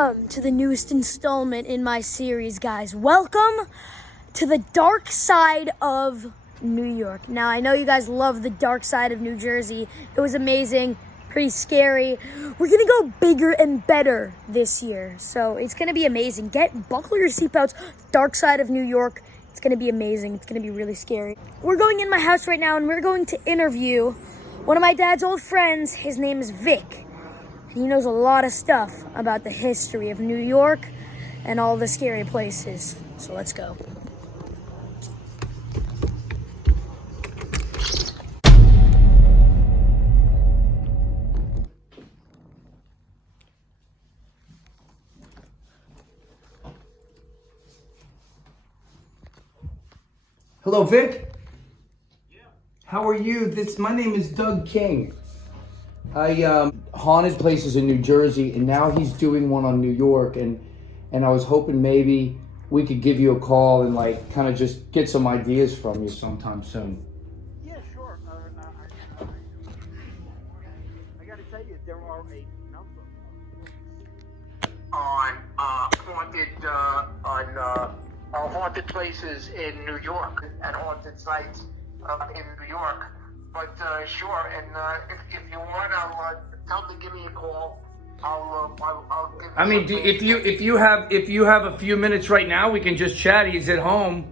Welcome to the newest installment in my series, guys. Welcome to the dark side of New York. Now, I know you guys love the dark side of New Jersey. It was amazing, pretty scary. We're gonna go bigger and better this year, so it's gonna be amazing. Buckle your seatbelts. Dark side of New York. It's gonna be amazing. It's gonna be really scary. We're going in my house right now, and we're going to interview one of my dad's old friends. His name is Vic. He knows a lot of stuff about the history of New York and all the scary places. So let's go. Hello, Vic. Yeah. How are you? My name is Doug King. I haunted places in New Jersey, and now he's doing one on New York, and I was hoping maybe we could give you a call and kind of just get some ideas from you sometime soon. Yeah, sure. I got to tell you, there are a number on haunted places in New York and haunted sites in New York. But sure, and if you want, I'll tell them to give me a call. I'll give. I mean, if you have a few minutes right now, we can just chat. He's at home.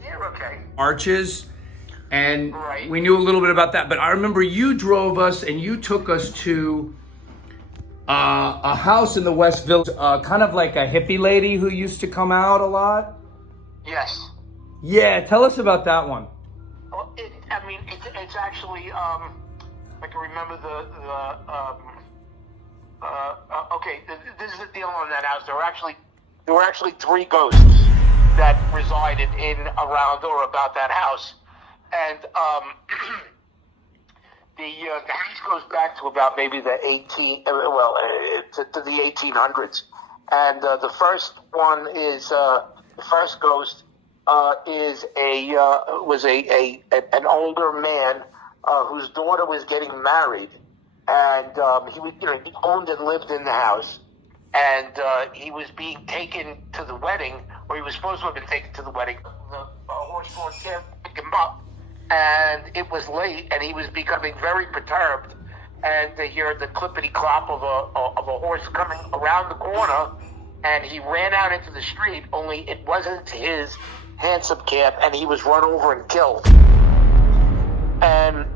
Yeah, okay. Arches, and right. We knew a little bit about that. But I remember you drove us and you took us to a house in the West Village, kind of like a hippie lady who used to come out a lot. Yes. Yeah, tell us about that one. Well, it's actually, I can remember okay, this is the deal on that house. There were actually three ghosts that resided in, around, or about that house. And the house goes back to about maybe the to the 1800s. And the first one is, the first ghost was an older man whose daughter was getting married, and he owned and lived in the house, and he was being taken to the wedding, or he was supposed to have been taken to the wedding. The horse-drawn carriage picked him up, and it was late, and he was becoming very perturbed, and they heard the clippity-clop of a horse coming around the corner, and he ran out into the street, only it wasn't his handsome cab, and he was run over and killed. And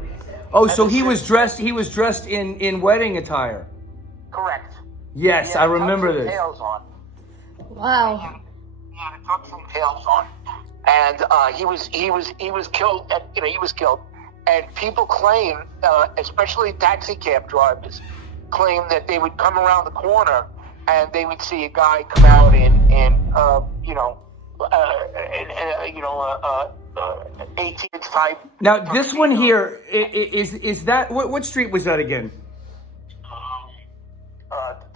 so he was dressed in wedding attire. Correct. Yes, I remember this. Tails on. Wow. He had a tux and tails on, and he was killed. He was killed, and people claim, especially taxi cab drivers, claim that they would come around the corner and they would see a guy come out in 18 type. Now this one here is that what street was that again?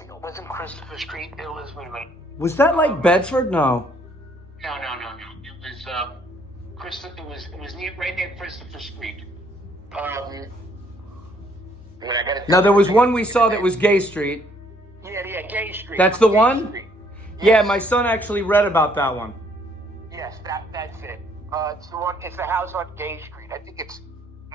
It wasn't Christopher Street. It was, wait a minute. Was that like Bedford? No. No. It was Christopher. It was right near Christopher Street. Now there was one we saw that was Gay Street. Yeah, Gay Street. That's the Gay one? Street. Yeah, Yes. my son actually read about that one. Yes, that's it. It's the house on Gay Street. I think it's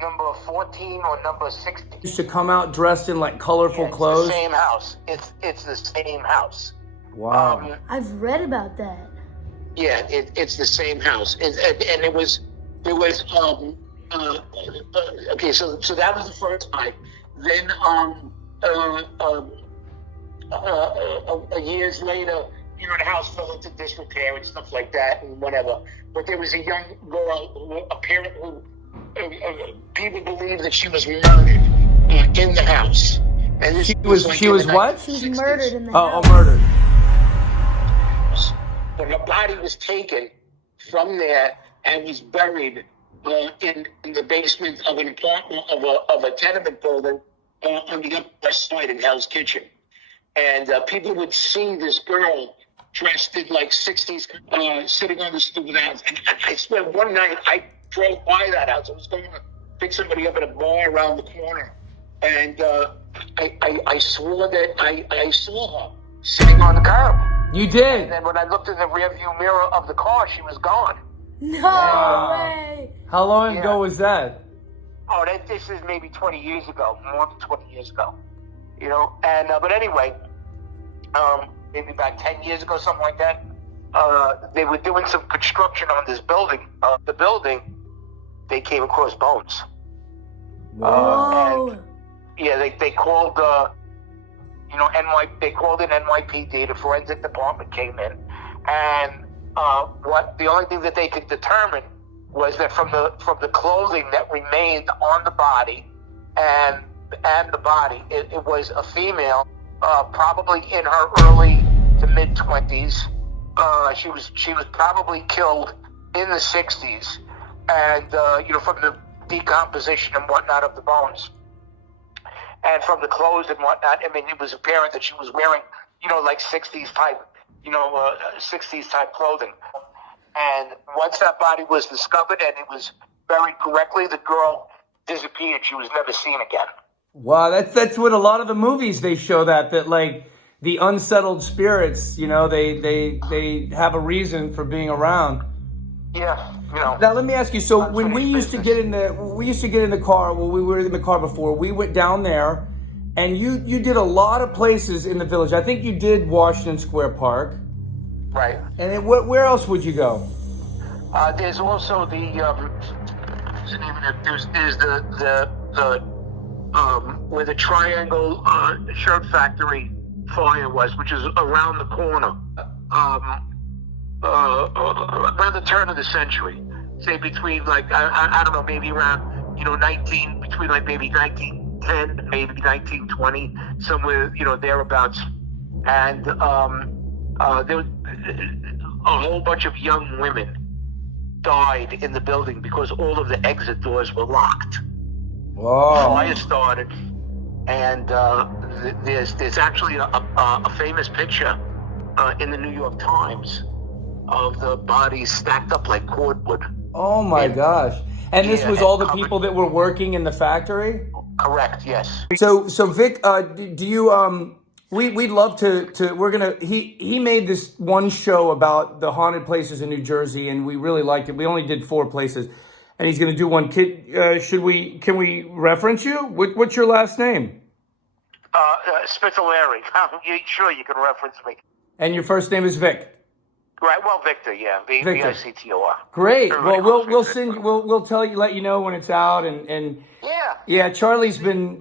number 14 or number 16. Used to come out dressed in like colorful clothes. It's the same house. It's the same house. Wow. I've read about that. Yeah, it's the same house, and it was okay. So that was the first time. Then years later, the house fell into disrepair and stuff like that, and whatever. But there was a young girl who people believe that she was murdered in the house. And this She was what? She was murdered in the house. Oh, murdered. But her body was taken from there and was buried in the basement of an apartment of a tenement building on the Upper West Side in Hell's Kitchen. And people would see this girl dressed in like 60s, sitting on the stoop of the house. And I swear, one night I drove by that house. I was going to pick somebody up at a bar around the corner, and I swore that I saw her sitting on the curb. You And did? then when I looked in the rearview mirror of the car, she was gone. No way. How long Yeah. ago was that? Oh, this is maybe 20 years ago, more than 20 years ago. You know, and but anyway, maybe about 10 years ago, something like that. They were doing some construction on this building. The building, they came across bones. Whoa. And yeah, they called they called in NYPD. The forensic department came in, and the only thing that they could determine was that from the clothing that remained on the body and the body, it was a female, probably in her early to mid 20s. She was probably killed in the 60s, and from the decomposition and whatnot of the bones, and from the clothes and whatnot. I mean, it was apparent that she was wearing, like 60s type, 60s type clothing. And once that body was discovered and it was buried correctly, the girl disappeared. She was never seen again. Wow, that's what a lot of the movies they show that like the unsettled spirits, they have a reason for being around. Yeah, Now let me ask you. So when we used to get in the car. Well, we were in the car before. We went down there, and you did a lot of places in the village. I think you did Washington Square Park. Right. And then where else would you go? There's also there's the where the Triangle Shirt Factory fire was, which is around the corner. Around the turn of the century, say between I don't know, maybe around between maybe 1910 maybe 1920, somewhere thereabouts, and there was a whole bunch of young women died in the building because all of the exit doors were locked. Whoa. Fire started, and there's actually a famous picture in the New York Times of the bodies stacked up like cordwood. Oh my gosh! And this was all the covered. people that were working in the factory. Correct. Yes. So Vic, do you we'd love to he made this one show about the haunted places in New Jersey, and we really liked it. We only did 4 places, and he's going to do one. Can we reference you? What's your last name? Spitaleri. Sure, you can reference me. And your first name is Vic. Right. Well, Victor. Yeah. Victor. Great. Everybody Well, we'll calls me send. Victor. We'll let you know when it's out, and Yeah. yeah. Charlie's been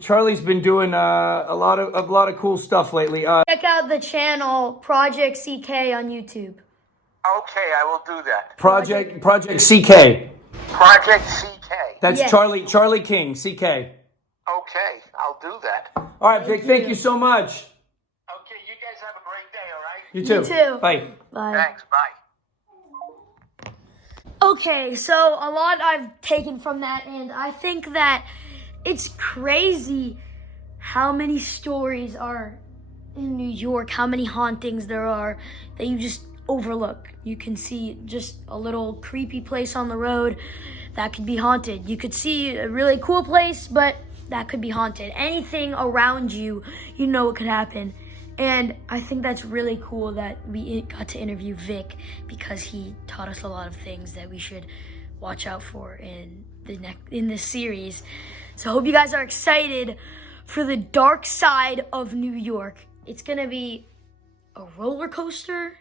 doing a lot of cool stuff lately. Check out the channel Project CK on YouTube. Okay, I will do that. Project CK. Project CK. That's Yes. Charlie King CK. Okay, I'll do that. All right, Vic. Thank you so much. Okay, you guys have a great day. All right. You too. You too. Bye. Bye. Thanks. Bye. Okay, so a lot I've taken from that, and I think that it's crazy how many stories are in New York, how many hauntings there are that you just overlook. You can see just a little creepy place on the road that could be haunted. You could see a really cool place, but that could be haunted. Anything around you, you know what could happen. And I think that's really cool that we got to interview Vic, because he taught us a lot of things that we should watch out for in this series. So I hope you guys are excited for the dark side of New York. It's gonna be a roller coaster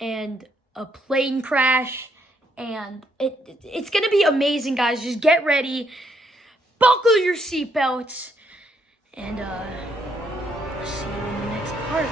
and a plane crash, and it's gonna be amazing, guys. Just get ready, buckle your seatbelts, and see you in the next part.